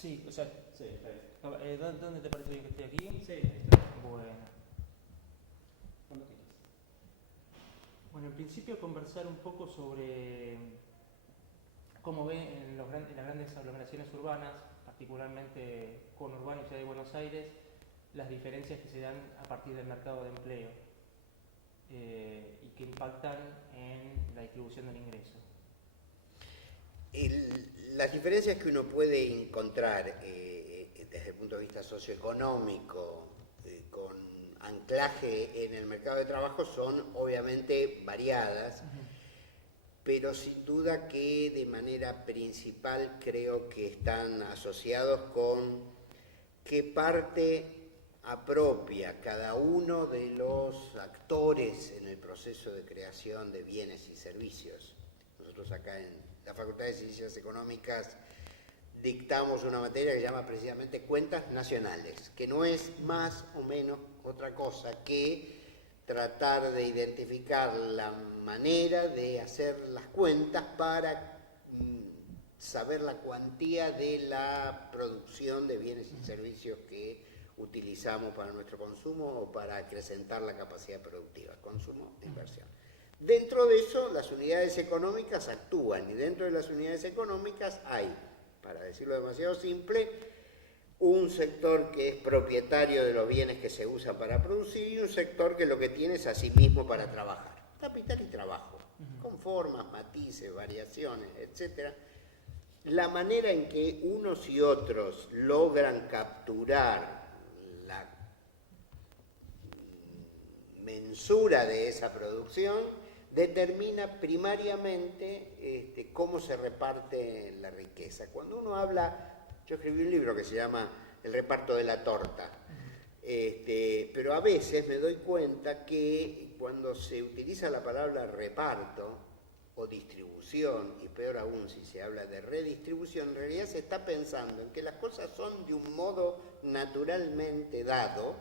Sí, o sea, Sí, está bien. ¿dónde te parece bien que esté aquí? Sí, ahí está. Bueno. Cuando quieras. Bueno, en principio conversar un poco sobre cómo ve en las grandes aglomeraciones urbanas, particularmente conurbano y ciudad de Buenos Aires, las diferencias que se dan a partir del mercado de empleo y que impactan en la distribución del ingreso. Las diferencias que uno puede encontrar desde el punto de vista socioeconómico con anclaje en el mercado de trabajo son obviamente variadas, pero sin duda que de manera principal creo que están asociados con qué parte apropia cada uno de los actores en el proceso de creación de bienes y servicios. Nosotros acá en la Facultad de Ciencias Económicas dictamos una materia que se llama precisamente cuentas nacionales, que no es más o menos otra cosa que tratar de identificar la manera de hacer las cuentas para saber la cuantía de la producción de bienes y servicios que utilizamos para nuestro consumo o para acrecentar la capacidad productiva, consumo e inversión. Dentro de eso, las unidades económicas actúan y dentro de las unidades económicas hay, para decirlo demasiado simple, un sector que es propietario de los bienes que se usan para producir y un sector que lo que tiene es a sí mismo para trabajar. Capital y trabajo, con formas, matices, variaciones, etc. La manera en que unos y otros logran capturar la mensura de esa producción determina primariamente cómo se reparte la riqueza. Cuando uno habla, yo escribí un libro que se llama El reparto de la torta, pero a veces me doy cuenta que cuando se utiliza la palabra reparto o distribución, y peor aún si se habla de redistribución, en realidad se está pensando en que las cosas son de un modo naturalmente dado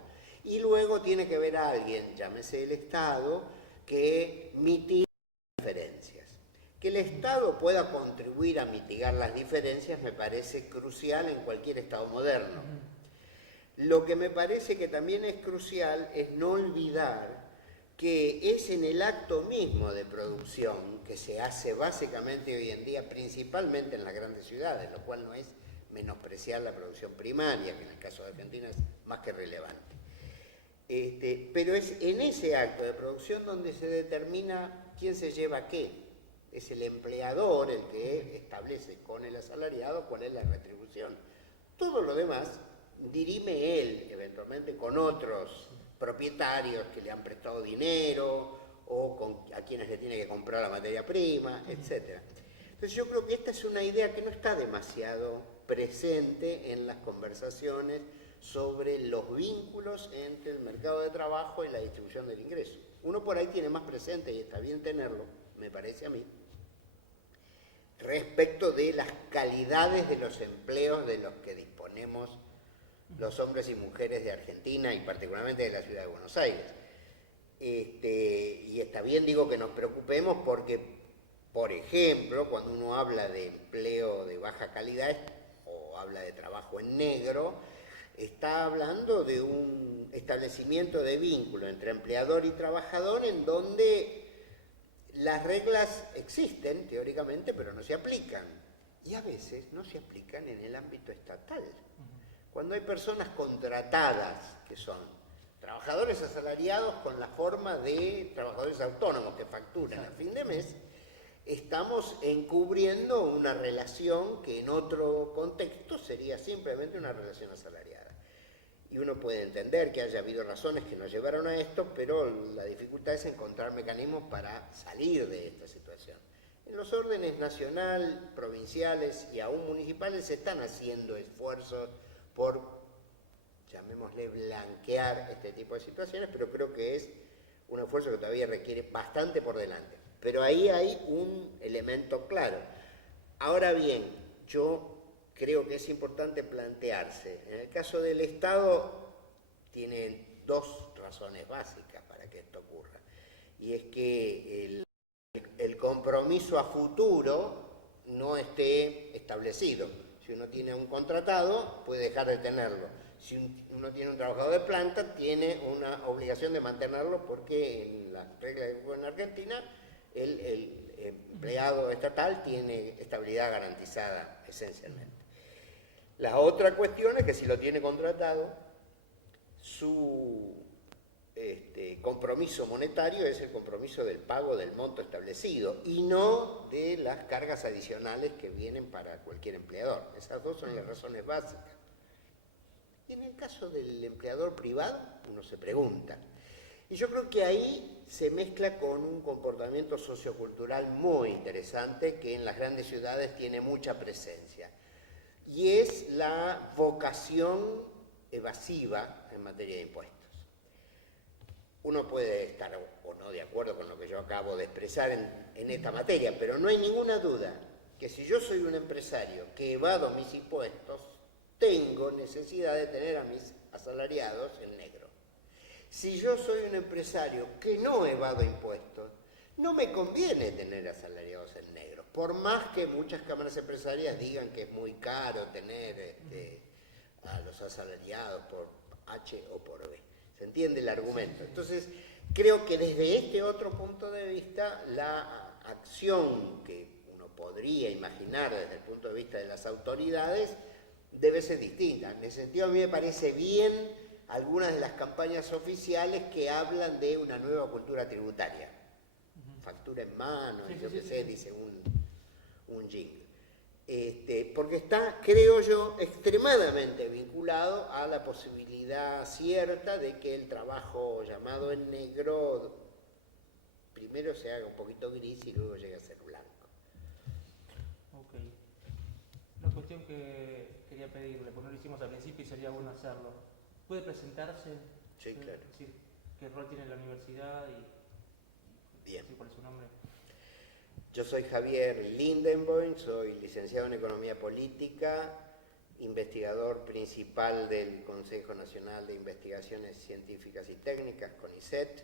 y luego tiene que haber alguien, llámese el Estado, que mitigue las diferencias. Que el Estado pueda contribuir a mitigar las diferencias me parece crucial en cualquier Estado moderno. Lo que me parece que también es crucial es no olvidar que es en el acto mismo de producción que se hace básicamente hoy en día, principalmente en las grandes ciudades, lo cual no es menospreciar la producción primaria, que en el caso de Argentina es más que relevante. Pero es en ese acto de producción donde se determina quién se lleva qué. Es el empleador el que establece con el asalariado cuál es la retribución. Todo lo demás dirime él, eventualmente con otros propietarios que le han prestado dinero o a quienes le tiene que comprar la materia prima, etc. Entonces yo creo que esta es una idea que no está demasiado presente en las conversaciones sobre los vínculos entre el mercado de trabajo y la distribución del ingreso. Uno por ahí tiene más presente, y está bien tenerlo, me parece a mí, respecto de las calidades de los empleos de los que disponemos los hombres y mujeres de Argentina y particularmente de la ciudad de Buenos Aires. Y está bien, digo, que nos preocupemos porque, por ejemplo, cuando uno habla de empleo de baja calidad o habla de trabajo en negro, está hablando de un establecimiento de vínculo entre empleador y trabajador en donde las reglas existen teóricamente, pero no se aplican. Y a veces no se aplican en el ámbito estatal. Cuando hay personas contratadas, que son trabajadores asalariados con la forma de trabajadores autónomos que facturan a fin de mes, estamos encubriendo una relación que en otro contexto sería simplemente una relación asalariada. Y uno puede entender que haya habido razones que nos llevaron a esto, pero la dificultad es encontrar mecanismos para salir de esta situación. En los órdenes nacional, provinciales y aún municipales se están haciendo esfuerzos por, llamémosle, blanquear este tipo de situaciones, pero creo que es un esfuerzo que todavía requiere bastante por delante. Pero ahí hay un elemento claro. Ahora bien, yo creo que es importante plantearse, en el caso del Estado, tiene dos razones básicas para que esto ocurra. Y es que el compromiso a futuro no esté establecido. Si uno tiene un contratado, puede dejar de tenerlo. Si uno tiene un trabajador de planta, tiene una obligación de mantenerlo porque en las reglas del juego en Argentina, el empleado estatal tiene estabilidad garantizada esencialmente. La otra cuestión es que si lo tiene contratado, su compromiso monetario es el compromiso del pago del monto establecido y no de las cargas adicionales que vienen para cualquier empleador. Esas dos son las razones básicas. Y en el caso del empleador privado, uno se pregunta. Y yo creo que ahí se mezcla con un comportamiento sociocultural muy interesante que en las grandes ciudades tiene mucha presencia. Y es la vocación evasiva en materia de impuestos. Uno puede estar o no de acuerdo con lo que yo acabo de expresar en esta materia, pero no hay ninguna duda que si yo soy un empresario que evado mis impuestos, tengo necesidad de tener a mis asalariados en negro. Si yo soy un empresario que no evado impuestos, no me conviene tener asalariados en negro, por más que muchas cámaras empresarias digan que es muy caro tener a los asalariados por H o por B. ¿Se entiende el argumento? Entonces, creo que desde este otro punto de vista, la acción que uno podría imaginar desde el punto de vista de las autoridades debe ser distinta. En ese sentido, a mí me parece bien algunas de las campañas oficiales que hablan de una nueva cultura tributaria. Factura en mano, yo qué sé, dice un jingle. Porque está, creo yo, extremadamente vinculado a la posibilidad cierta de que el trabajo llamado en negro primero se haga un poquito gris y luego llegue a ser blanco. Ok. Una cuestión que quería pedirle, porque no lo hicimos al principio y sería bueno hacerlo. ¿Puede presentarse? Sí, claro. Decir qué rol tiene la universidad y Bien. cuál es su nombre. Yo soy Javier Lindenboim, soy licenciado en Economía Política, investigador principal del Consejo Nacional de Investigaciones Científicas y Técnicas, CONICET.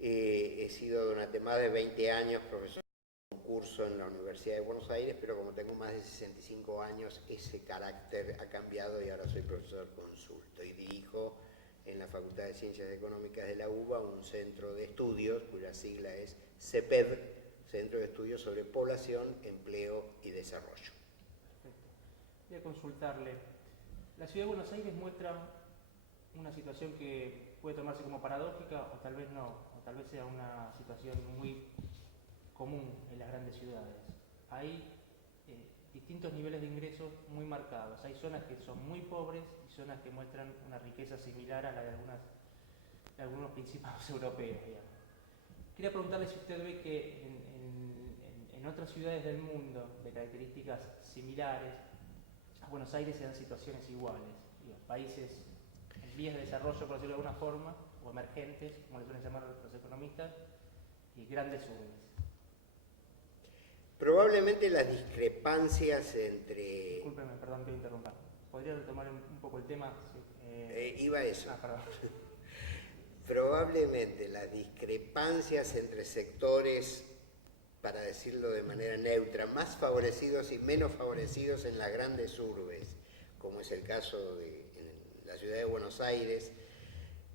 He sido durante más de 20 años profesor de un curso en la Universidad de Buenos Aires, pero como tengo más de 65 años, ese carácter ha cambiado y ahora soy profesor consulto y dirijo en la Facultad de Ciencias Económicas de la UBA un centro de estudios cuya sigla es CEPED, Centro de Estudios sobre Población, Empleo y Desarrollo. Perfecto. Voy a consultarle. La Ciudad de Buenos Aires muestra una situación que puede tomarse como paradójica o tal vez no, o tal vez sea una situación muy común en las grandes ciudades. Hay distintos niveles de ingresos muy marcados. Hay zonas que son muy pobres y zonas que muestran una riqueza similar a la de algunos principados europeos, digamos. Quería preguntarle si usted ve que en otras ciudades del mundo de características similares a Buenos Aires se dan situaciones iguales. Países en vías de desarrollo, por decirlo de alguna forma, o emergentes, como les suelen llamar los economistas, y grandes urbes. Probablemente las discrepancias entre... Discúlpeme, perdón que me interrumpa. ¿Podría retomar un poco el tema? Sí, iba a eso. Perdón. Probablemente las discrepancias entre sectores, para decirlo de manera neutra, más favorecidos y menos favorecidos en las grandes urbes, como es el caso de la ciudad de Buenos Aires,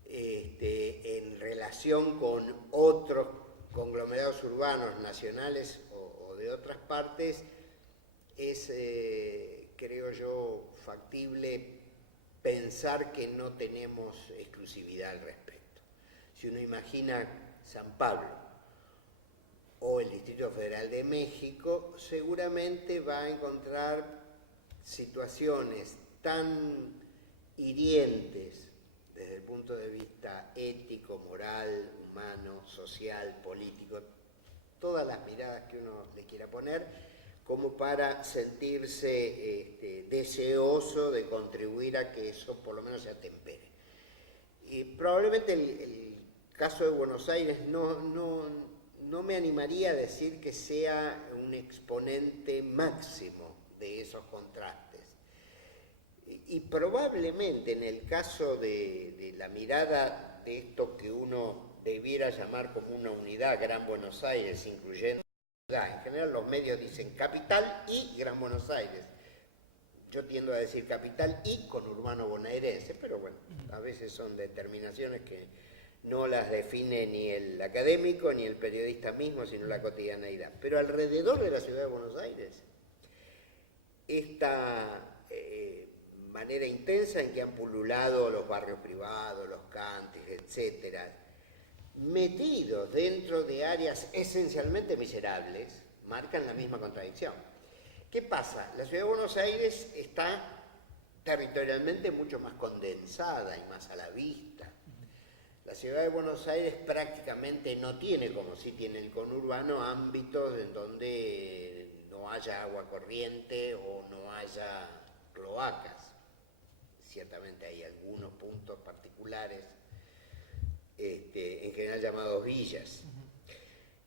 en relación con otros conglomerados urbanos nacionales o de otras partes, es, creo yo, factible pensar que no tenemos exclusividad al respecto. Si uno imagina San Pablo o el Distrito Federal de México, seguramente va a encontrar situaciones tan hirientes desde el punto de vista ético, moral, humano, social, político, todas las miradas que uno le quiera poner, como para sentirse deseoso de contribuir a que eso por lo menos se atempere. Y probablemente el caso de Buenos Aires no me animaría a decir que sea un exponente máximo de esos contrastes. Y probablemente en el caso de la mirada de esto que uno debiera llamar como una unidad Gran Buenos Aires, incluyendo ciudad, en general los medios dicen capital y Gran Buenos Aires, yo tiendo a decir capital y conurbano bonaerense, pero bueno, a veces son determinaciones que no las define ni el académico ni el periodista mismo, sino la cotidianeidad. Pero alrededor de la ciudad de Buenos Aires, esta manera intensa en que han pululado los barrios privados, los countries, etcétera, metidos dentro de áreas esencialmente miserables, marcan la misma contradicción. ¿Qué pasa? La ciudad de Buenos Aires está territorialmente mucho más condensada y más a la vista. La ciudad de Buenos Aires prácticamente no tiene, como sí tiene el conurbano, ámbitos en donde no haya agua corriente o no haya cloacas. Ciertamente hay algunos puntos particulares, en general llamados villas,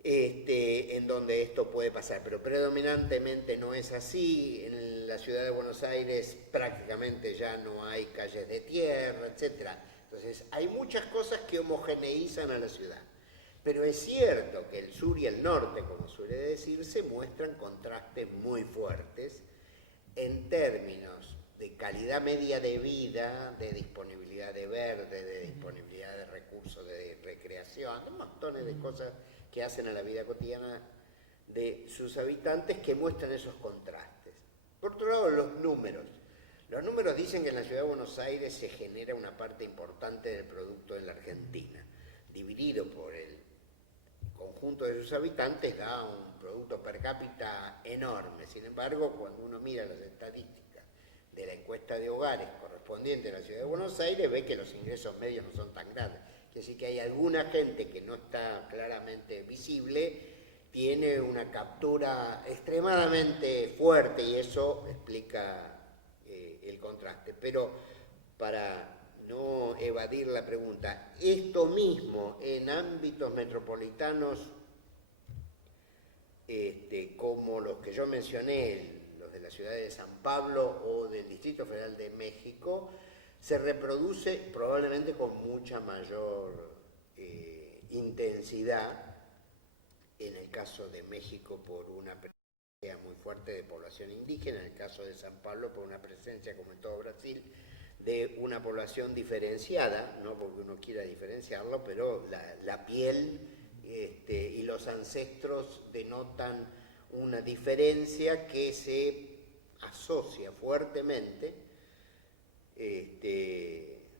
en donde esto puede pasar, pero predominantemente no es así. En la ciudad de Buenos Aires prácticamente ya no hay calles de tierra, etc. Entonces hay muchas cosas que homogeneizan a la ciudad, pero es cierto que el sur y el norte, como suele decirse, muestran contrastes muy fuertes en términos de calidad media de vida, de disponibilidad de verde, de disponibilidad de recursos de recreación, de montones de cosas que hacen a la vida cotidiana de sus habitantes que muestran esos contrastes. Por otro lado, los números. Los números dicen que en la ciudad de Buenos Aires se genera una parte importante del producto en la Argentina. Dividido por el conjunto de sus habitantes da un producto per cápita enorme. Sin embargo, cuando uno mira las estadísticas de la encuesta de hogares correspondiente a la ciudad de Buenos Aires, ve que los ingresos medios no son tan grandes. Quiere decir que hay alguna gente que no está claramente visible, tiene una captura extremadamente fuerte y eso explica el contraste. Pero para no evadir la pregunta, esto mismo en ámbitos metropolitanos como los que yo mencioné, los de la ciudad de San Pablo o del Distrito Federal de México, se reproduce probablemente con mucha mayor intensidad, en el caso de México por una presencia muy fuerte de población indígena, en el caso de San Pablo por una presencia, como en todo Brasil, de una población diferenciada, no porque uno quiera diferenciarlo, pero la piel y los ancestros denotan una diferencia que se asocia fuertemente,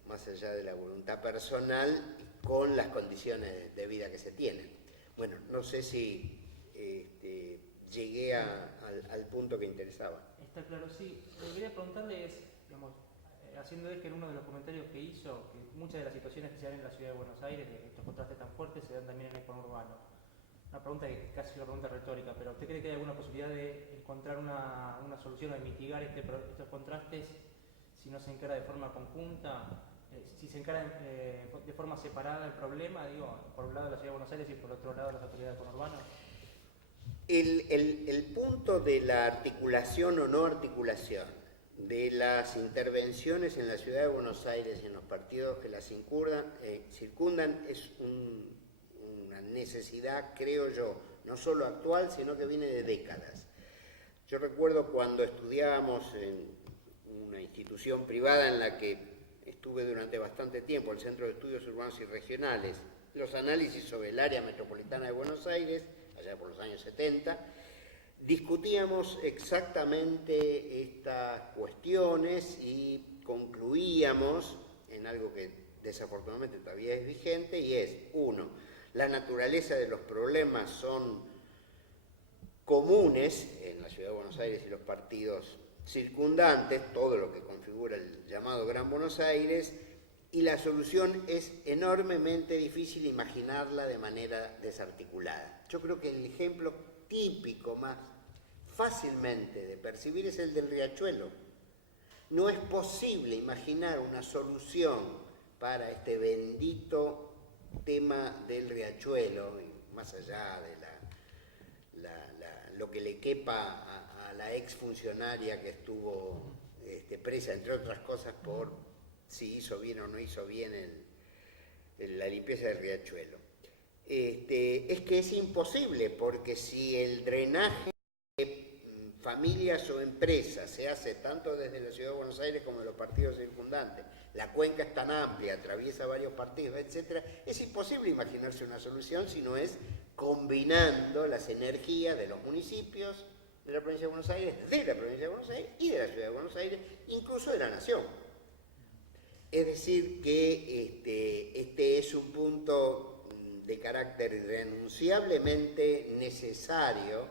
más allá de la voluntad personal, con las condiciones de vida que se tienen. Bueno, no sé si llegué al punto que interesaba. Está claro, sí. Lo que quería preguntarle es, digamos, haciendo eje en uno de los comentarios que hizo, que muchas de las situaciones que se dan en la ciudad de Buenos Aires, de estos contrastes tan fuertes, se dan también en el conurbano. Una pregunta que casi una pregunta retórica, pero ¿usted cree que hay alguna posibilidad de encontrar una solución o de mitigar estos contrastes si no se encara de forma conjunta? Si se encara de forma separada el problema, digo, por un lado la ciudad de Buenos Aires y por otro lado las autoridades conurbanas. El punto de la articulación o no articulación de las intervenciones en la ciudad de Buenos Aires y en los partidos que la circundan es una necesidad, creo yo, no solo actual, sino que viene de décadas. Yo recuerdo cuando estudiábamos en una institución privada en la que estuve durante bastante tiempo, el Centro de Estudios Urbanos y Regionales, los análisis sobre el área metropolitana de Buenos Aires, allá por los años 70, discutíamos exactamente estas cuestiones y concluíamos en algo que desafortunadamente todavía es vigente, y es, uno, la naturaleza de los problemas son comunes en la ciudad de Buenos Aires y los partidos circundantes, todo lo que configura el llamado Gran Buenos Aires, y la solución es enormemente difícil imaginarla de manera desarticulada. Yo creo que el ejemplo típico más fácilmente de percibir es el del riachuelo. No es posible imaginar una solución para este bendito tema del riachuelo, y más allá de lo que le quepa a la exfuncionaria que estuvo presa, entre otras cosas, por si hizo bien o no hizo bien la limpieza del riachuelo. Es que es imposible, porque si el drenaje familias o empresas se hace tanto desde la Ciudad de Buenos Aires como de los partidos circundantes, la cuenca es tan amplia, atraviesa varios partidos, etcétera, es imposible imaginarse una solución si no es combinando las energías de los municipios de la provincia de Buenos Aires, de la provincia de Buenos Aires y de la Ciudad de Buenos Aires, incluso de la nación. Es decir, que este es un punto de carácter irrenunciablemente necesario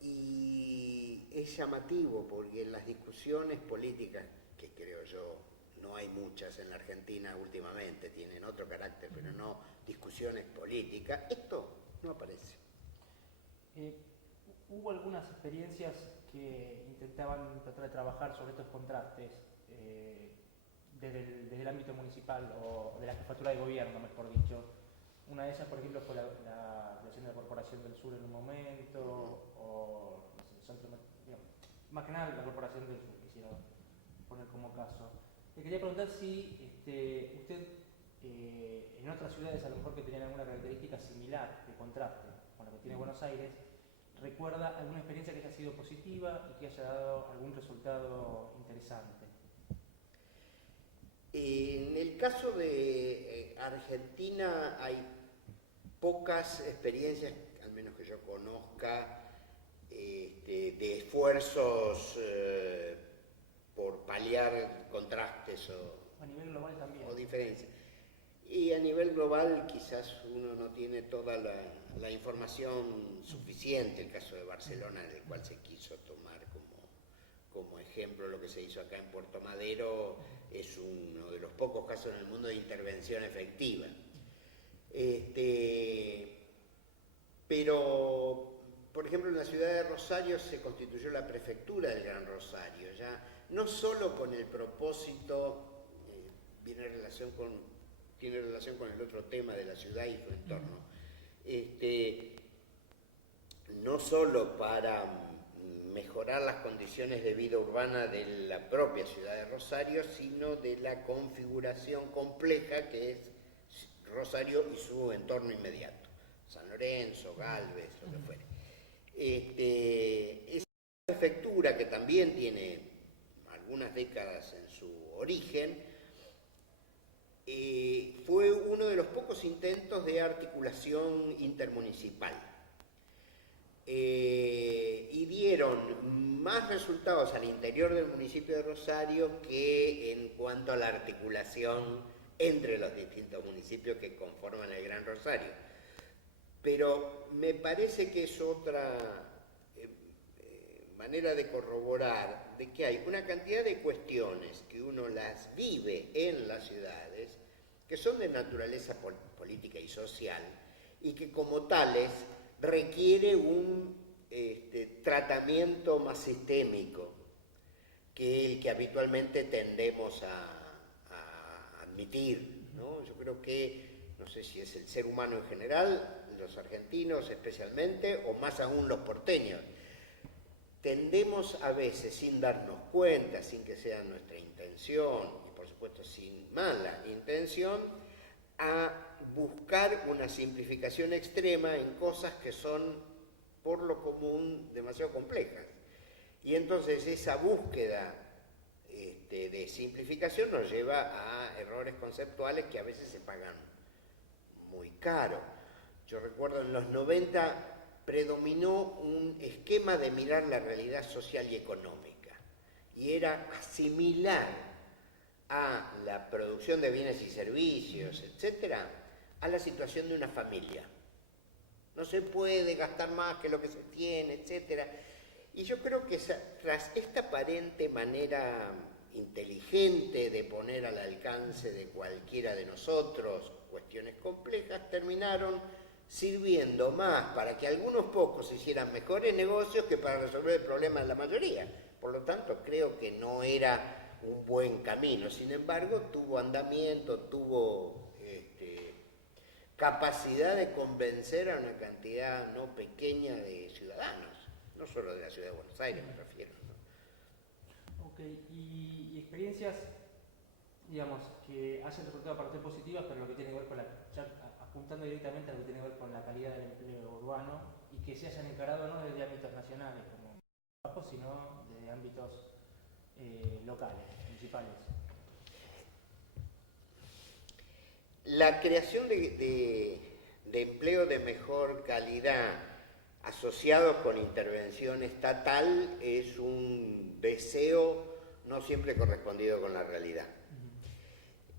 y es llamativo porque en las discusiones políticas, que creo yo no hay muchas en la Argentina últimamente, tienen otro carácter, pero no discusiones políticas, esto no aparece. Hubo algunas experiencias que intentaban tratar de trabajar sobre estos contrastes desde el ámbito municipal o de la jefatura de gobierno, mejor dicho. Una de ellas, por ejemplo, fue la creación de la Corporación del Sur en un momento, o no sé, el centro, digamos, más que nada la Corporación del Sur, quisiera poner como caso. Le quería preguntar si usted en otras ciudades, a lo mejor que tenían alguna característica similar de contraste con la que tiene Buenos Aires, ¿recuerda alguna experiencia que haya sido positiva y que haya dado algún resultado interesante? En el caso de Argentina hay pocas experiencias, al menos que yo conozca, de esfuerzos por paliar contrastes A nivel global también. o diferencias. Y a nivel global quizás uno no tiene toda la información suficiente. El caso de Barcelona, en el cual se quiso tomar como ejemplo lo que se hizo acá en Puerto Madero, es uno de los pocos casos en el mundo de intervención efectiva. Pero, por ejemplo, en la ciudad de Rosario se constituyó la prefectura del Gran Rosario, ya no solo con el propósito, tiene relación con el otro tema de la ciudad y su entorno, no solo para mejorar las condiciones de vida urbana de la propia ciudad de Rosario, sino de la configuración compleja que es Rosario y su entorno inmediato, San Lorenzo, Galvez, lo que fuere. Esa prefectura, que también tiene algunas décadas en su origen, fue uno de los pocos intentos de articulación intermunicipal. Y dieron más resultados al interior del municipio de Rosario que en cuanto a la articulación entre los distintos municipios que conforman el Gran Rosario. Pero me parece que es otra manera de corroborar de que hay una cantidad de cuestiones que uno las vive en las ciudades, que son de naturaleza política y social, y que como tales requiere un tratamiento más sistémico que el que habitualmente tendemos a admitir, ¿no? Yo creo que, no sé si es el ser humano en general, los argentinos especialmente, o más aún los porteños, tendemos a veces, sin darnos cuenta, sin que sea nuestra intención, y por supuesto sin mala intención, a buscar una simplificación extrema en cosas que son, por lo común, demasiado complejas. Y entonces esa búsqueda de simplificación nos lleva a errores conceptuales que a veces se pagan muy caro. Yo recuerdo en los 90 predominó un esquema de mirar la realidad social y económica, y era asimilar a la producción de bienes y servicios, etcétera, a la situación de una familia. No se puede gastar más que lo que se tiene, etcétera. Y yo creo que tras esta aparente manera inteligente de poner al alcance de cualquiera de nosotros cuestiones complejas, terminaron sirviendo más para que algunos pocos hicieran mejores negocios que para resolver el problema de la mayoría. Por lo tanto, creo que no era un buen camino. Sin embargo, tuvo andamiento, tuvo capacidad de convencer a una cantidad no pequeña de ciudadanos, no solo de la ciudad de Buenos Aires me refiero, ¿no? Ok, y experiencias, digamos, que hayan resultado para ser positivas, pero lo que tiene que ver con apuntando directamente a lo que tiene que ver con la calidad del empleo urbano y que se hayan encarado no desde ámbitos nacionales, como sino de ámbitos locales, municipales. La creación de empleo de mejor calidad asociados con intervención estatal es un deseo no siempre correspondido con la realidad.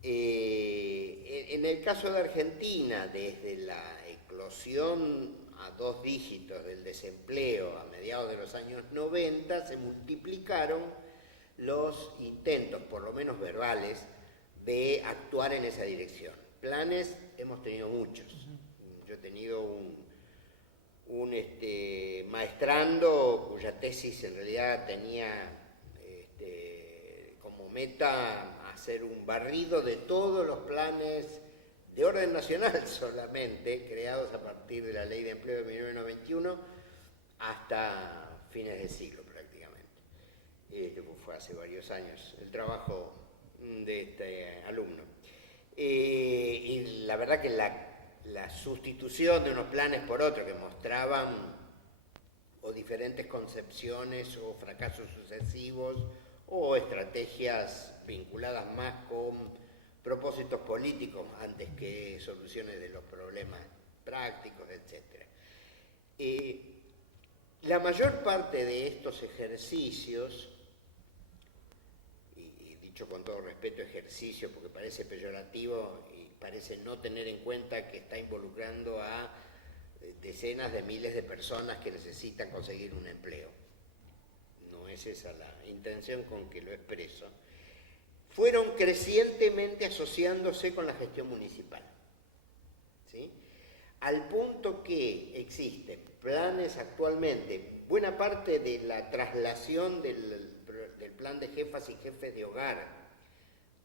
En el caso de Argentina, desde la eclosión a 2 dígitos del desempleo a mediados de los años 90, se multiplicaron los intentos, por lo menos verbales, de actuar en esa dirección. Planes hemos tenido muchos. Yo he tenido un maestrando cuya tesis en realidad tenía como meta hacer un barrido de todos los planes de orden nacional solamente, creados a partir de la Ley de Empleo de 1991 hasta fines de siglo prácticamente. Fue hace varios años el trabajo de este alumno. Y la verdad que la sustitución de unos planes por otros que mostraban o diferentes concepciones o fracasos sucesivos o estrategias vinculadas más con propósitos políticos antes que soluciones de los problemas prácticos, etc. La mayor parte de estos ejercicios, y dicho con todo respeto ejercicio porque parece peyorativo y parece no tener en cuenta que está involucrando a decenas de miles de personas que necesitan conseguir un empleo. No es esa la intención con que lo expreso. Fueron crecientemente asociándose con la gestión municipal, ¿sí? Al punto que existen planes actualmente, buena parte de la traslación del plan de jefas y jefes de hogar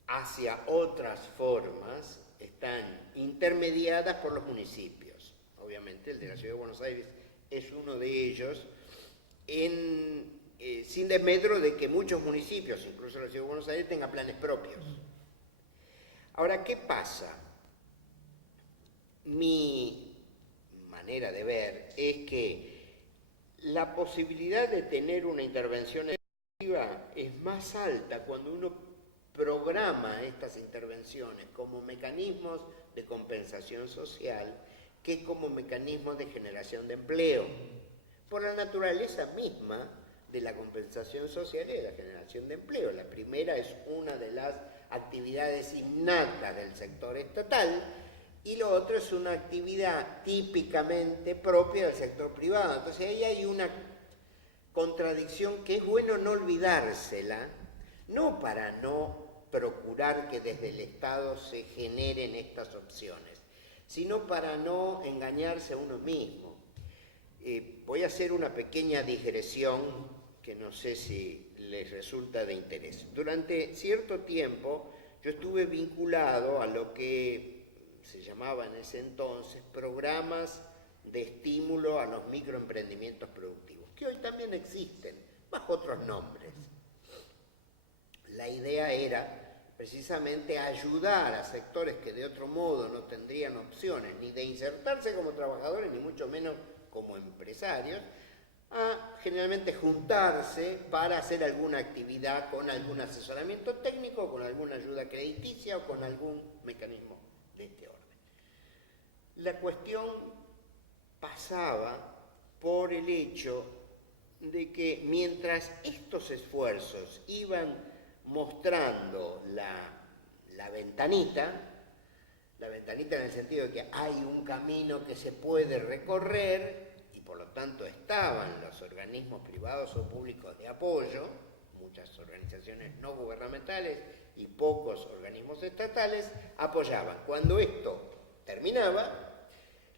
hacia otras formas están intermediadas por los municipios. Obviamente el de la Ciudad de Buenos Aires es uno de ellos, sin desmedro de que muchos municipios, incluso la Ciudad de Buenos Aires, tengan planes propios. Ahora, ¿qué pasa? Mi manera de ver es que la posibilidad de tener una intervención efectiva es más alta cuando uno programa estas intervenciones como mecanismos de compensación social que como mecanismos de generación de empleo. Por la naturaleza misma de la compensación social y de la generación de empleo. La primera es una de las actividades innatas del sector estatal y lo otro es una actividad típicamente propia del sector privado. Entonces ahí hay una contradicción que es bueno no olvidársela, no para no procurar que desde el Estado se generen estas opciones, sino para no engañarse a uno mismo. Voy a hacer una pequeña digresión que no sé si les resulta de interés. Durante cierto tiempo yo estuve vinculado a lo que se llamaba en ese entonces programas de estímulo a los microemprendimientos productivos, que hoy también existen, bajo otros nombres. La idea era precisamente ayudar a sectores que de otro modo no tendrían opciones ni de insertarse como trabajadores, ni mucho menos como empresarios, a generalmente juntarse para hacer alguna actividad con algún asesoramiento técnico, con alguna ayuda crediticia o con algún mecanismo de este orden. La cuestión pasaba por el hecho de que mientras estos esfuerzos iban mostrando la ventanita en el sentido de que hay un camino que se puede recorrer y por lo tanto estaban los organismos privados o públicos de apoyo, muchas organizaciones no gubernamentales y pocos organismos estatales apoyaban. Cuando esto terminaba,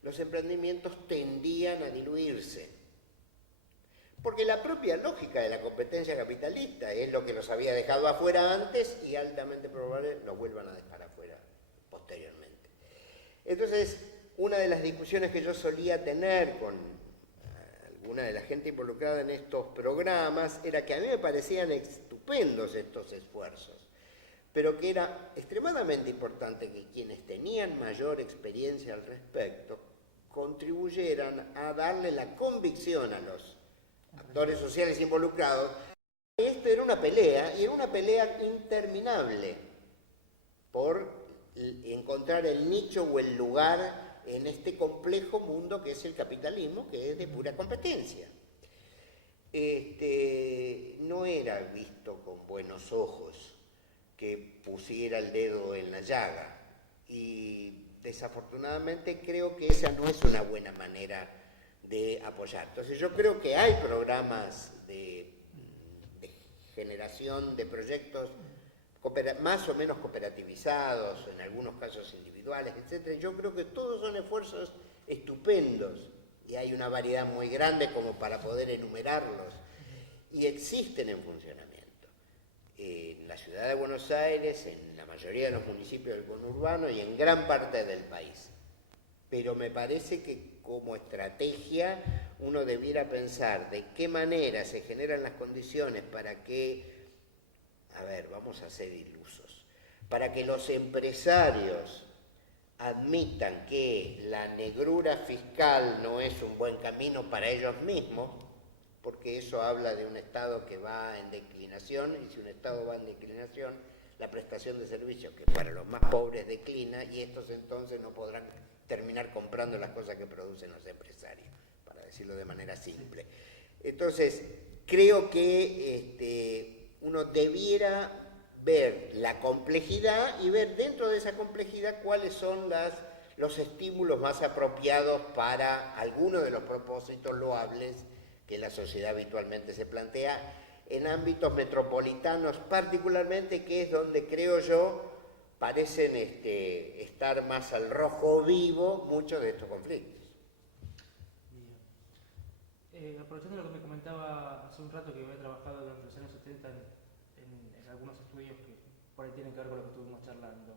los emprendimientos tendían a diluirse. Porque la propia lógica de la competencia capitalista es lo que los había dejado afuera antes y altamente probable los vuelvan a dejar afuera posteriormente. Entonces, una de las discusiones que yo solía tener con alguna de la gente involucrada en estos programas era que a mí me parecían estupendos estos esfuerzos, pero que era extremadamente importante que quienes tenían mayor experiencia al respecto contribuyeran a darle la convicción a los actores sociales involucrados. Esto era una pelea, y era una pelea interminable por encontrar el nicho o el lugar en este complejo mundo que es el capitalismo, que es de pura competencia. No era visto con buenos ojos que pusiera el dedo en la llaga, y desafortunadamente creo que esa no es una buena manera de apoyar. Entonces yo creo que hay programas de generación de proyectos más o menos cooperativizados, en algunos casos individuales, etc. Yo creo que todos son esfuerzos estupendos, y hay una variedad muy grande como para poder enumerarlos, y existen en funcionamiento. En la ciudad de Buenos Aires, en la mayoría de los municipios del conurbano y en gran parte del país. Pero me parece que como estrategia uno debiera pensar de qué manera se generan las condiciones para que, vamos a ser ilusos, para que los empresarios admitan que la negrura fiscal no es un buen camino para ellos mismos, porque eso habla de un Estado que va en declinación, y si un Estado va en declinación, la prestación de servicios, que para los más pobres declina, y estos entonces no podrán terminar comprando las cosas que producen los empresarios, para decirlo de manera simple. Entonces, creo que uno debiera ver la complejidad y ver dentro de esa complejidad cuáles son los estímulos más apropiados para algunos de los propósitos loables que la sociedad habitualmente se plantea en ámbitos metropolitanos particularmente, que es donde creo yo parecen estar más al rojo vivo muchos de estos conflictos. Bien. Aprovechando lo que me comentaba hace un rato, que había trabajado durante los años 70 en algunos estudios que por ahí tienen que ver con lo que estuvimos charlando,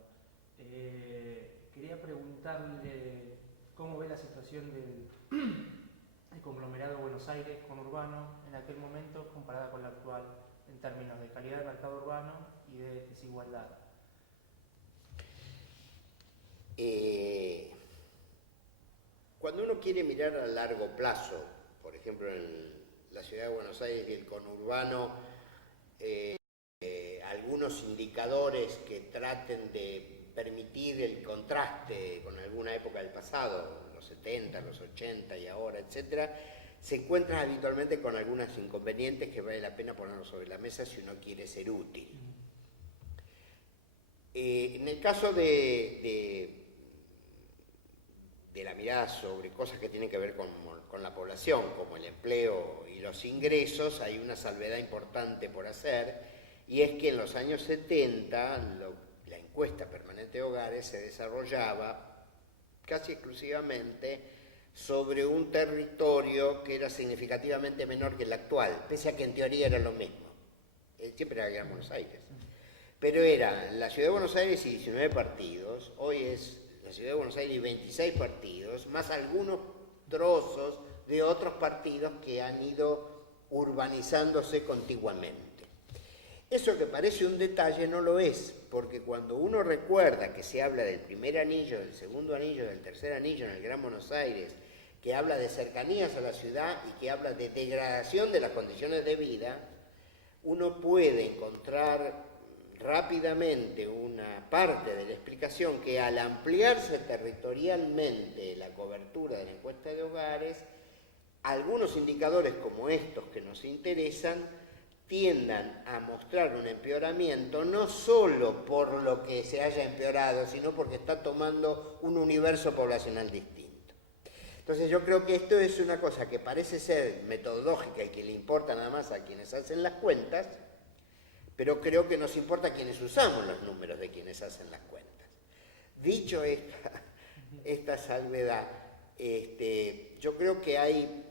quería preguntarle cómo ve la situación del conglomerado Buenos Aires conurbano en aquel momento comparada con la actual, en términos de calidad de mercado urbano y de desigualdad. Cuando uno quiere mirar a largo plazo, por ejemplo en la ciudad de Buenos Aires y el conurbano, algunos indicadores que traten de permitir el contraste con alguna época del pasado, los 70, los 80 y ahora, etcétera, se encuentran habitualmente con algunos inconvenientes que vale la pena ponerlos sobre la mesa si uno quiere ser útil. En el caso de la mirada sobre cosas que tienen que ver con la población, como el empleo y los ingresos, hay una salvedad importante por hacer, y es que en los años 70 la encuesta permanente de hogares se desarrollaba casi exclusivamente sobre un territorio que era significativamente menor que el actual, pese a que en teoría era lo mismo. Siempre era Gran Buenos Aires. Pero era la Ciudad de Buenos Aires y 19 partidos, hoy es la Ciudad de Buenos Aires y 26 partidos, más algunos trozos de otros partidos que han ido urbanizándose contiguamente. Eso que parece un detalle no lo es, porque cuando uno recuerda que se habla del primer anillo, del segundo anillo, del tercer anillo en el Gran Buenos Aires, que habla de cercanías a la ciudad y que habla de degradación de las condiciones de vida, uno puede encontrar rápidamente una parte de la explicación que al ampliarse territorialmente la cobertura de la encuesta de hogares, algunos indicadores como estos que nos interesan tiendan a mostrar un empeoramiento no solo por lo que se haya empeorado, sino porque está tomando un universo poblacional distinto. Entonces yo creo que esto es una cosa que parece ser metodológica y que le importa nada más a quienes hacen las cuentas, pero creo que nos importa a quienes usamos los números de quienes hacen las cuentas. Dicho esta salvedad, yo creo que hay,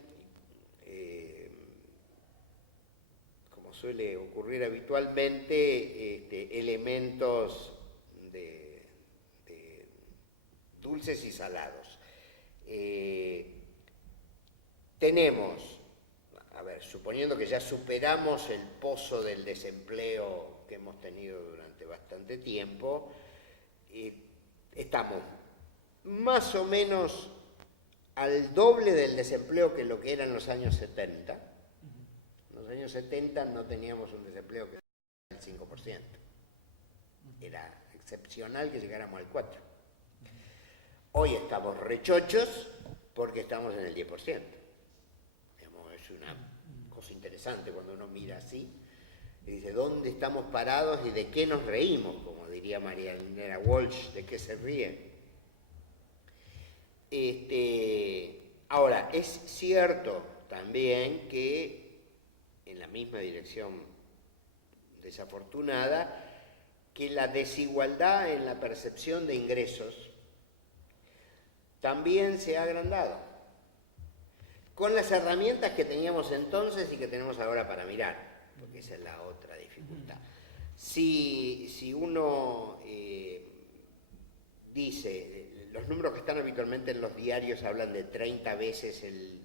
como suele ocurrir habitualmente, elementos de dulces y salados. Tenemos, suponiendo que ya superamos el pozo del desempleo que hemos tenido durante bastante tiempo, estamos más o menos al doble del desempleo que lo que era en los años 70, los años 70 no teníamos un desempleo que era del 5%. Era excepcional que llegáramos al 4%. Hoy estamos rechochos porque estamos en el 10%. Digamos, es una cosa interesante cuando uno mira así y dice, ¿dónde estamos parados y de qué nos reímos? Como diría María Elena Walsh, ¿de qué se ríe? Ahora, es cierto también que en la misma dirección desafortunada, que la desigualdad en la percepción de ingresos también se ha agrandado, con las herramientas que teníamos entonces y que tenemos ahora para mirar, porque esa es la otra dificultad. Si uno dice, los números que están habitualmente en los diarios hablan de 30 veces el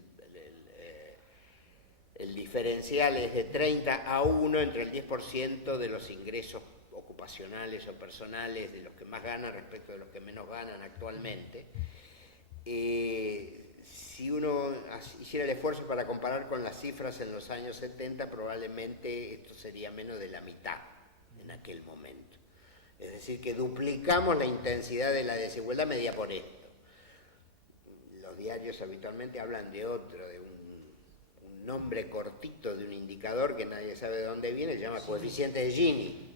diferencial es de 30-1 entre el 10% de los ingresos ocupacionales o personales de los que más ganan respecto de los que menos ganan actualmente. Si uno hiciera el esfuerzo para comparar con las cifras en los años 70, probablemente esto sería menos de la mitad en aquel momento. Es decir, que duplicamos la intensidad de la desigualdad medida por esto. Los diarios habitualmente hablan de otro, de un nombre cortito de un indicador que nadie sabe de dónde viene, se llama coeficiente de Gini.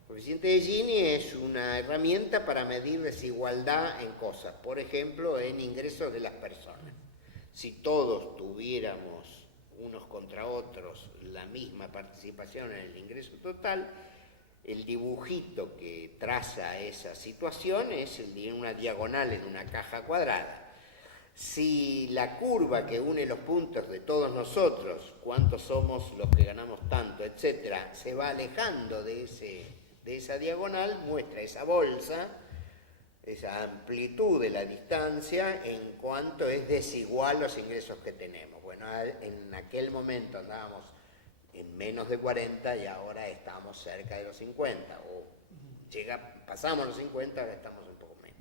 El coeficiente de Gini es una herramienta para medir desigualdad en cosas, por ejemplo, en ingresos de las personas. Si todos tuviéramos unos contra otros la misma participación en el ingreso total, el dibujito que traza esa situación es el de una diagonal en una caja cuadrada. Si la curva que une los puntos de todos nosotros, cuántos somos los que ganamos tanto, etcétera, se va alejando de esa diagonal, muestra esa bolsa, esa amplitud de la distancia en cuanto es desigual los ingresos que tenemos. Bueno, en aquel momento andábamos en menos de 40 y ahora estamos cerca de los 50, o pasamos los 50, ahora estamos un poco menos.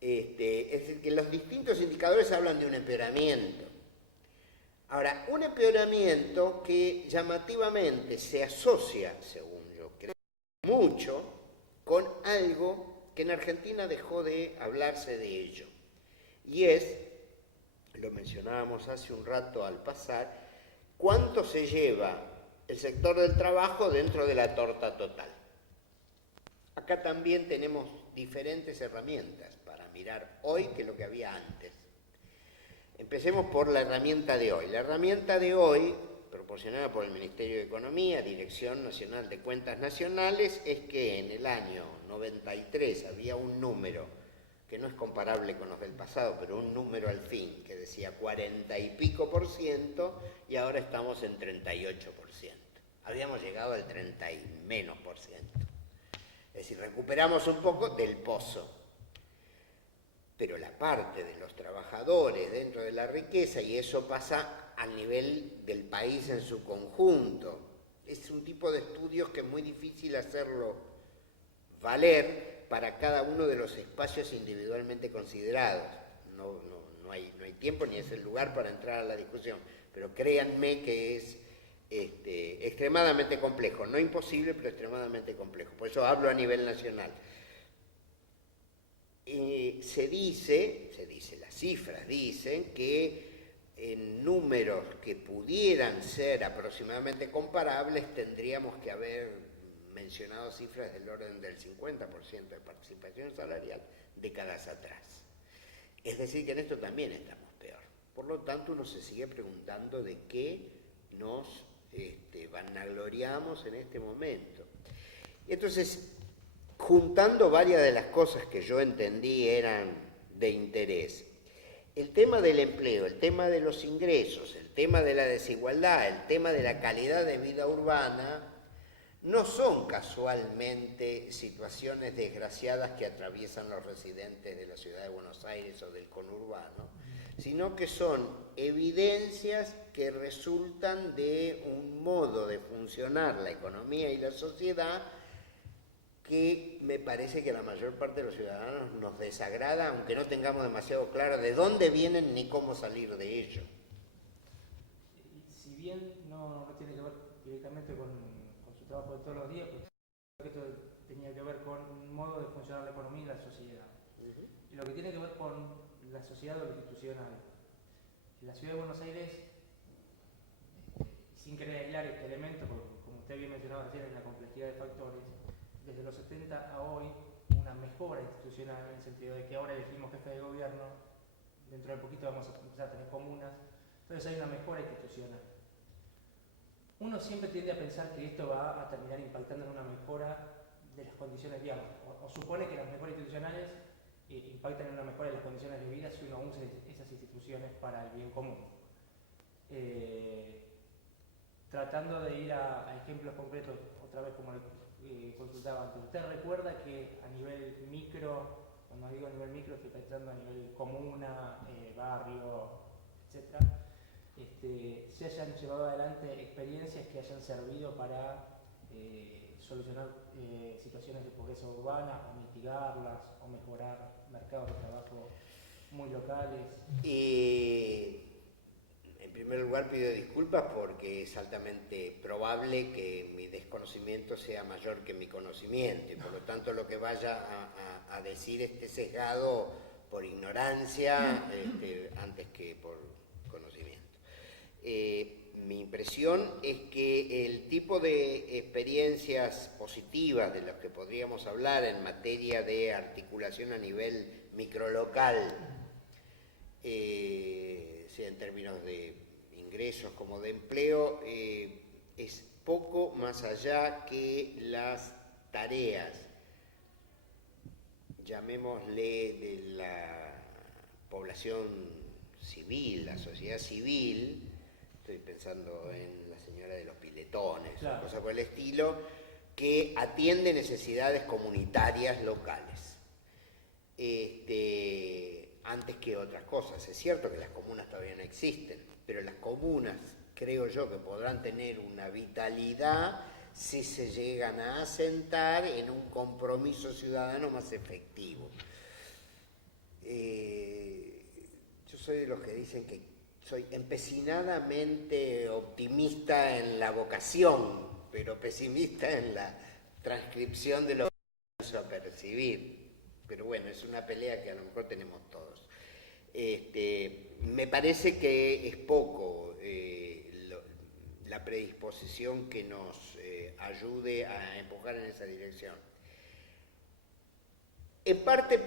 Es decir, que los distintos indicadores hablan de un empeoramiento. Ahora, un empeoramiento que llamativamente se asocia, según yo creo, mucho con algo que en Argentina dejó de hablarse de ello. Y es, lo mencionábamos hace un rato al pasar, cuánto se lleva el sector del trabajo dentro de la torta total. Acá también tenemos diferentes herramientas para mirar hoy que lo que había antes. Empecemos por la herramienta de hoy. La herramienta de hoy, proporcionada por el Ministerio de Economía, Dirección Nacional de Cuentas Nacionales, es que en el año 93 había un número que no es comparable con los del pasado, pero un número al fin, que decía 40 y pico %, y ahora estamos en 38%. Habíamos llegado al 30 y menos %. Es decir, recuperamos un poco del pozo. Pero la parte de los trabajadores dentro de la riqueza, y eso pasa a nivel del país en su conjunto, es un tipo de estudios que es muy difícil hacerlo valer para cada uno de los espacios individualmente considerados. No hay tiempo ni es el lugar para entrar a la discusión, pero créanme que es extremadamente complejo, no imposible, pero extremadamente complejo. Por eso hablo a nivel nacional. Se dice, las cifras dicen que en números que pudieran ser aproximadamente comparables tendríamos que haber mencionado cifras del orden del 50% de participación salarial décadas atrás. Es decir, que en esto también estamos peor. Por lo tanto, uno se sigue preguntando de qué nos vanagloriamos en este momento. Y entonces, juntando varias de las cosas que yo entendí eran de interés, el tema del empleo, el tema de los ingresos, el tema de la desigualdad, el tema de la calidad de vida urbana, no son casualmente situaciones desgraciadas que atraviesan los residentes de la ciudad de Buenos Aires o del conurbano, sino que son evidencias que resultan de un modo de funcionar la economía y la sociedad que me parece que a la mayor parte de los ciudadanos nos desagrada, aunque no tengamos demasiado claro de dónde vienen ni cómo salir de ello. Si bien bien no tiene que ver directamente con su trabajo de todos los días, porque esto tenía que ver con un modo de funcionar la economía y la sociedad. Y lo que tiene que ver con la sociedad o lo institucional. La ciudad de Buenos Aires, sin querer aislar este elemento, porque como usted bien mencionaba recién, en la complejidad de factores, desde los 70 a hoy, una mejora institucional en el sentido de que ahora elegimos jefe de gobierno, dentro de poquito vamos a empezar a tener comunas, entonces hay una mejora institucional. Uno siempre tiende a pensar que esto va a terminar impactando en una mejora de las condiciones, digamos, o supone que las mejoras institucionales impactan en una mejora de las condiciones de vida si uno usa esas instituciones para el bien común. Tratando de ir a ejemplos concretos, otra vez como consultaba antes, ¿usted recuerda que a nivel micro, cuando digo a nivel micro estoy pensando a nivel comuna, barrio, etcétera, se hayan llevado adelante experiencias que hayan servido para solucionar situaciones de pobreza urbana, o mitigarlas, o mejorar mercados de trabajo muy locales? En primer lugar pido disculpas porque es altamente probable que mi desconocimiento sea mayor que mi conocimiento y por lo tanto lo que vaya a decir esté sesgado por ignorancia antes que por conocimiento. Mi impresión es que el tipo de experiencias positivas de las que podríamos hablar en materia de articulación a nivel microlocal, sea en términos de ingresos como de empleo, es poco más allá que las tareas, llamémosle, de la población civil, la sociedad civil. Estoy pensando en la señora de los piletones, claro, cosas por el estilo, que atiende necesidades comunitarias locales. Antes que otras cosas. Es cierto que las comunas todavía no existen, pero las comunas creo yo que podrán tener una vitalidad si se llegan a asentar en un compromiso ciudadano más efectivo. Yo soy de los que dicen que soy empecinadamente optimista en la vocación, pero pesimista en la transcripción de lo que vamos a percibir. Pero bueno, es una pelea que a lo mejor tenemos todos. Me parece que es poco la predisposición que nos ayude a empujar en esa dirección. En parte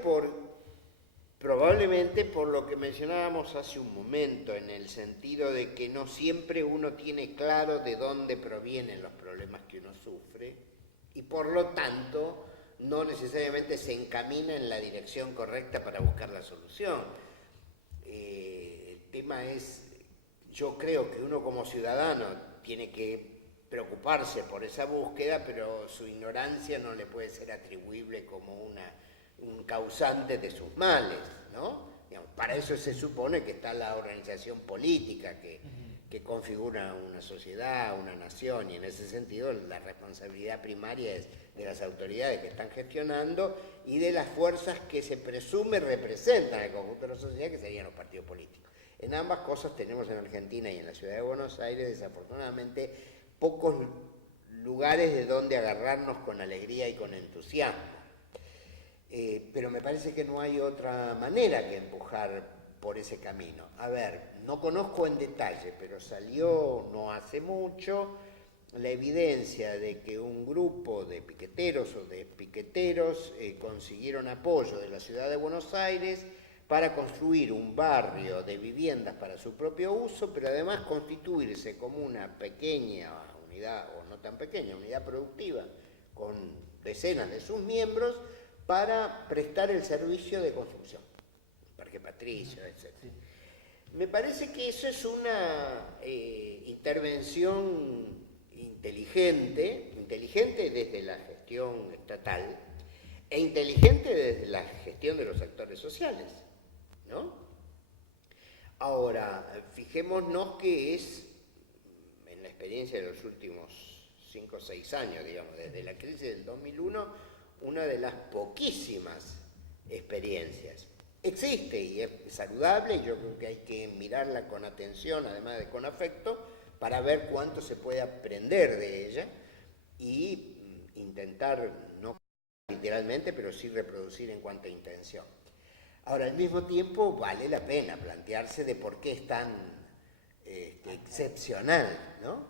probablemente por lo que mencionábamos hace un momento, en el sentido de que no siempre uno tiene claro de dónde provienen los problemas que uno sufre y por lo tanto no necesariamente se encamina en la dirección correcta para buscar la solución. El tema es, yo creo que uno como ciudadano tiene que preocuparse por esa búsqueda, pero su ignorancia no le puede ser atribuible como un causante de sus males, ¿no? Digamos, para eso se supone que está la organización política que configura una sociedad, una nación, y en ese sentido la responsabilidad primaria es de las autoridades que están gestionando y de las fuerzas que se presume representan el conjunto de la sociedad, que serían los partidos políticos. En ambas cosas tenemos en Argentina y en la ciudad de Buenos Aires, desafortunadamente, pocos lugares de donde agarrarnos con alegría y con entusiasmo. Pero me parece que no hay otra manera que empujar por ese camino. A ver, no conozco en detalle, pero salió no hace mucho la evidencia de que un grupo de piqueteros o de piqueteros consiguieron apoyo de la ciudad de Buenos Aires para construir un barrio de viviendas para su propio uso, pero además constituirse como una pequeña unidad, o no tan pequeña, unidad productiva, con decenas de sus miembros, para prestar el servicio de construcción. Parque Patricio, etc. Sí. Me parece que eso es una intervención inteligente desde la gestión estatal e inteligente desde la gestión de los actores sociales, ¿no? Ahora, fijémonos que es, en la experiencia de los últimos 5 o 6 años, digamos, desde la crisis del 2001, una de las poquísimas experiencias. Existe y es saludable, y yo creo que hay que mirarla con atención, además de con afecto, para ver cuánto se puede aprender de ella y intentar, no literalmente, pero sí reproducir en cuanto a intención. Ahora, al mismo tiempo, vale la pena plantearse de por qué es tan excepcional, ¿no?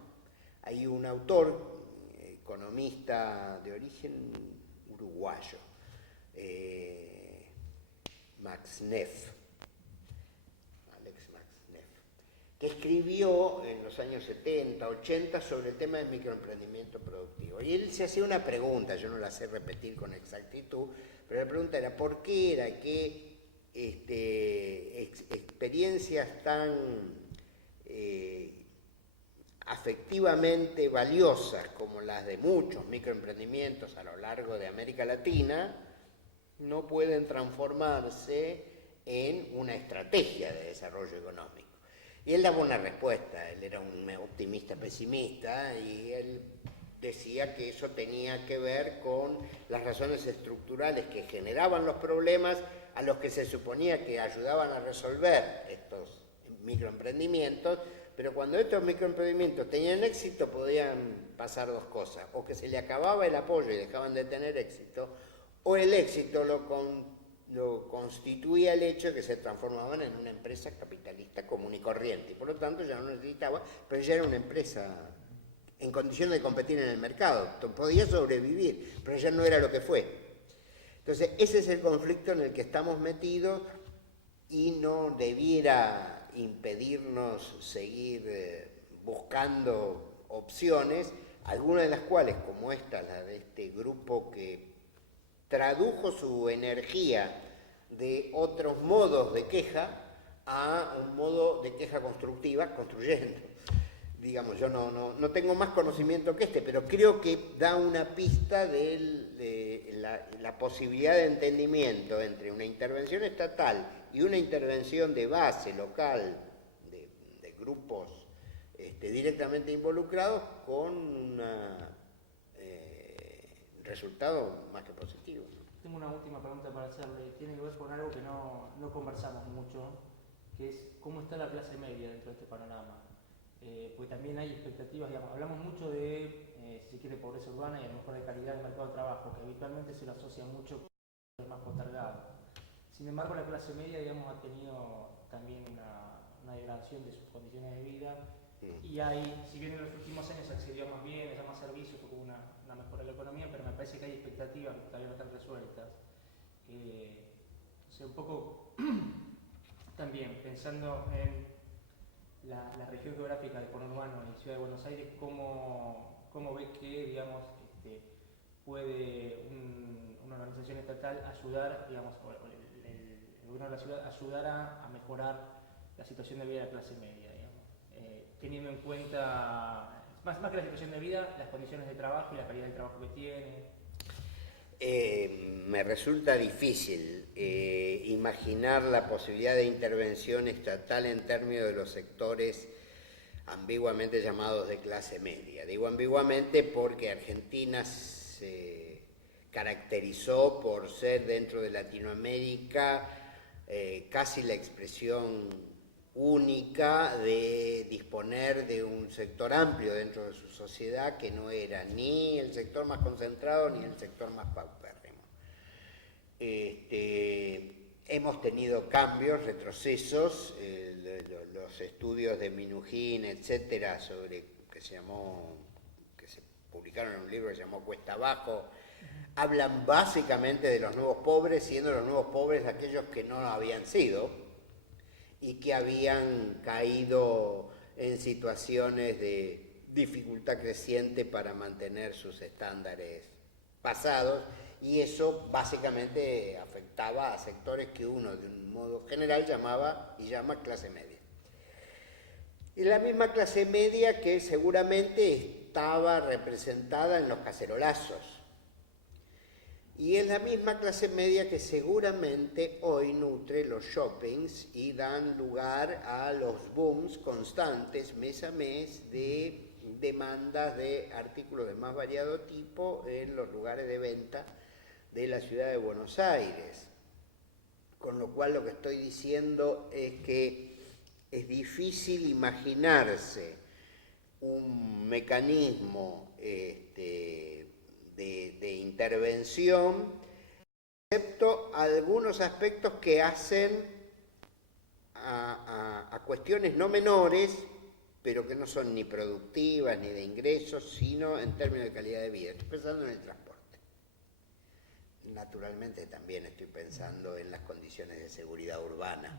Hay un autor, economista de origen uruguayo, Max Neff, que escribió en los años 70, 80 sobre el tema del microemprendimiento productivo. Y él se hacía una pregunta, yo no la sé repetir con exactitud, pero la pregunta era ¿por qué era que experiencias tan afectivamente valiosas como las de muchos microemprendimientos a lo largo de América Latina no pueden transformarse en una estrategia de desarrollo económico? Y él daba una respuesta, él era un optimista pesimista y él decía que eso tenía que ver con las razones estructurales que generaban los problemas a los que se suponía que ayudaban a resolver estos microemprendimientos, pero cuando estos microemprendimientos tenían éxito podían pasar dos cosas, o que se le acababa el apoyo y dejaban de tener éxito, o el éxito lo constituía el hecho de que se transformaban en una empresa capitalista común y corriente, y por lo tanto ya no necesitaba, pero ya era una empresa en condiciones de competir en el mercado, podía sobrevivir, pero ya no era lo que fue. Entonces, ese es el conflicto en el que estamos metidos y no debiera impedirnos seguir buscando opciones, algunas de las cuales, como esta, la de este grupo que tradujo su energía de otros modos de queja a un modo de queja constructiva, construyendo. Digamos, yo no tengo más conocimiento que este, pero creo que da una pista de la posibilidad de entendimiento entre una intervención estatal y una intervención de base local, de grupos directamente involucrados, con un resultado más que positivo. Tengo una última pregunta para hacerle, tiene que ver con algo que no conversamos mucho, que es cómo está la clase media dentro de este panorama. Porque también hay expectativas, digamos, hablamos mucho de, si se quiere, pobreza urbana y a lo mejor de calidad del mercado de trabajo, que habitualmente se lo asocia mucho con los más postergados. Sin embargo, la clase media, digamos, ha tenido también una degradación de sus condiciones de vida y hay, si bien en los últimos años accedió más bienes, a más servicios, hubo una mejora de la economía, pero me parece que hay expectativas que todavía no están resueltas. O sea, un poco también pensando en la región geográfica del conurbano y Ciudad de Buenos Aires, ¿cómo ve que, digamos, puede una organización estatal ayudar, digamos, el gobierno de la ciudad ayudar a mejorar la situación de vida de la clase media, digamos, teniendo en cuenta, más que la situación de vida, las condiciones de trabajo y la calidad del trabajo que tiene? Me resulta difícil imaginar la posibilidad de intervención estatal en términos de los sectores ambiguamente llamados de clase media. Digo ambiguamente porque Argentina se caracterizó por ser dentro de Latinoamérica casi la expresión única de disponer de un sector amplio dentro de su sociedad que no era ni el sector más concentrado ni el sector más paupérrimo. Hemos tenido cambios, retrocesos, los estudios de Minujín, etcétera, que se publicaron en un libro que se llamó Cuesta Abajo, hablan básicamente de los nuevos pobres, siendo los nuevos pobres aquellos que no habían sido y que habían caído en situaciones de dificultad creciente para mantener sus estándares pasados, y eso básicamente afectaba a sectores que uno de un modo general llama clase media. Y la misma clase media que seguramente estaba representada en los cacerolazos. Y es la misma clase media que seguramente hoy nutre los shoppings y dan lugar a los booms constantes mes a mes de demandas de artículos de más variado tipo en los lugares de venta de la ciudad de Buenos Aires. Con lo cual lo que estoy diciendo es que es difícil imaginarse un mecanismo de intervención, excepto algunos aspectos que hacen a cuestiones no menores, pero que no son ni productivas ni de ingresos, sino en términos de calidad de vida. Estoy pensando en el transporte. Naturalmente también estoy pensando en las condiciones de seguridad urbana.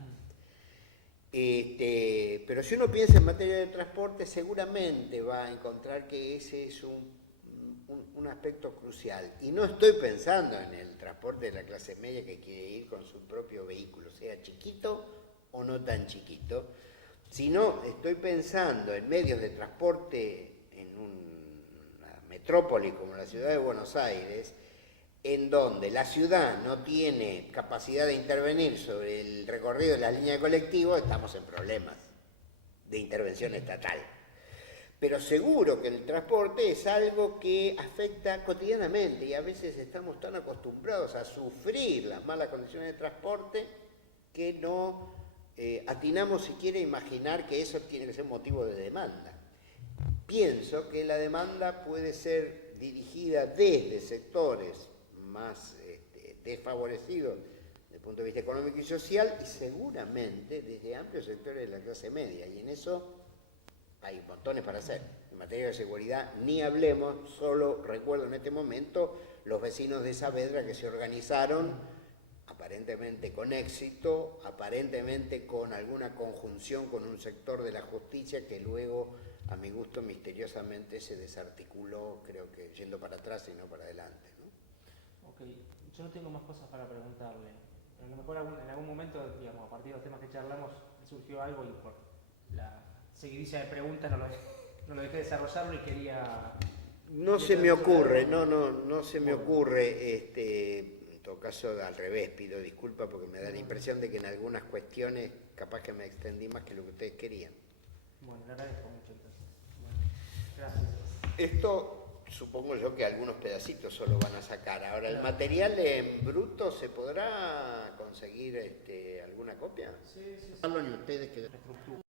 Pero si uno piensa en materia de transporte, seguramente va a encontrar que ese es un aspecto crucial. Y no estoy pensando en el transporte de la clase media que quiere ir con su propio vehículo, sea chiquito o no tan chiquito, sino estoy pensando en medios de transporte en una metrópoli como la ciudad de Buenos Aires, en donde la ciudad no tiene capacidad de intervenir sobre el recorrido de las líneas de colectivo, estamos en problemas de intervención estatal. Pero seguro que el transporte es algo que afecta cotidianamente y a veces estamos tan acostumbrados a sufrir las malas condiciones de transporte que no atinamos siquiera a imaginar que eso tiene que ser motivo de demanda. Pienso que la demanda puede ser dirigida desde sectores más desfavorecidos desde el punto de vista económico y social y seguramente desde amplios sectores de la clase media, y en eso hay montones para hacer. En materia de seguridad ni hablemos, solo recuerdo en este momento los vecinos de Saavedra que se organizaron aparentemente con éxito, aparentemente con alguna conjunción con un sector de la justicia que luego, a mi gusto, misteriosamente se desarticuló, creo que yendo para atrás y no para adelante, ¿no? Ok, yo no tengo más cosas para preguntarle. A lo mejor en algún momento, digamos, a partir de los temas que charlamos, me surgió algo y por la seguidilla de preguntas no lo dejé desarrollarlo y quería... No se me ocurre, no se me ocurre, en todo caso al revés, pido disculpas porque me da la impresión de que en algunas cuestiones capaz que me extendí más que lo que ustedes querían. Bueno, le agradezco mucho entonces. Bueno, gracias. Esto supongo yo que algunos pedacitos solo van a sacar. Ahora, ¿el material en bruto se podrá conseguir alguna copia? Sí. Hablan ustedes que... Reestructura.